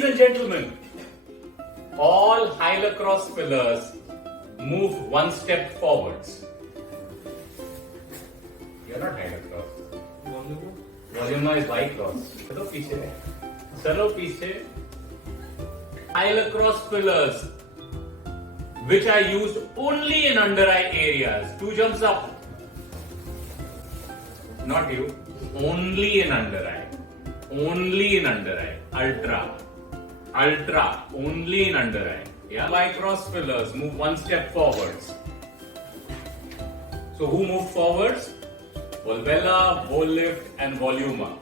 Ladies and gentlemen, all hyalocross fillers move one step forwards. You're not hyalocross. Volumna is Y-cross. चलो पीछे. चलो पीछे. Hyalocross fillers, which are used only in under eye areas. 2 jumps up. Not you. Only in under eye. Only in under eye. Ultra. Only in under eye. Yeah. Y-cross fillers move one step forwards. So who moved forwards? Volvella, Vollift and Voluma.